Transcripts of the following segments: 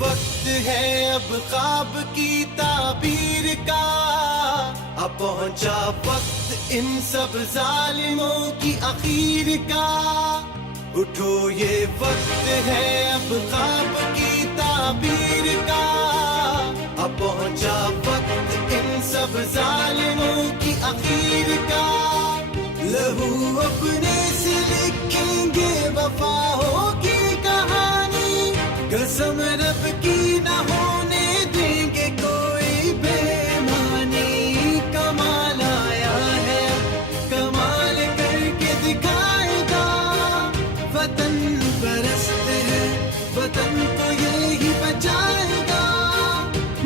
وقت ہے اب خواب کی تعبیر کا، اب پہنچا وقت ان سب ظالموں کی اخیر کا. اٹھو یہ وقت ہے اب خواب کی تعبیر کا، اب پہنچا وقت ان سب ظالموں کی اخیر کا. لہو اپنے سے لکھیں گے وفا ہوگی کہانی، قسم رب کی نہ ہونے دیں گے کوئی بے ایمانی. کمال آیا ہے کمال کر کے دکھائے گا، وطن پرست ہے وطن کو یہی بچائے گا.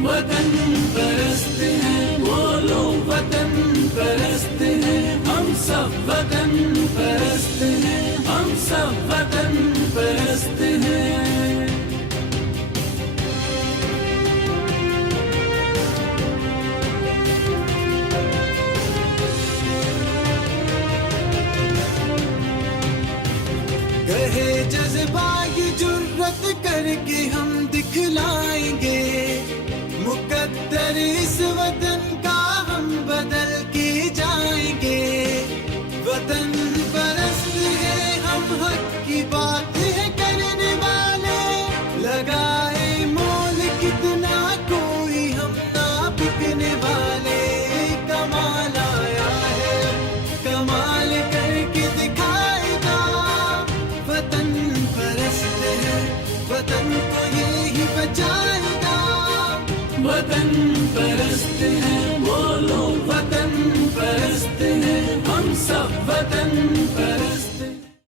وطن پرست ہے بولو وطن پرست ہے، ہم سب وطن پرست ہیں، ہم سب وطن پرست ہیں. کہے جذبہ یہ جرت کر کے ہم دکھلائیں گے، مقدر اس وطن کا ہم بدل کے جائیں گے. وطن پرست ہے ہم حق کی بات ہے کرنے والے، لگائے مول کتنا کوئی ہم نہ بکنے والے. کمال آیا ہے کمال کر کے دکھائے گا، وطن پرست ہے وطن کو یہی بچائے گا. وطن پرست ہے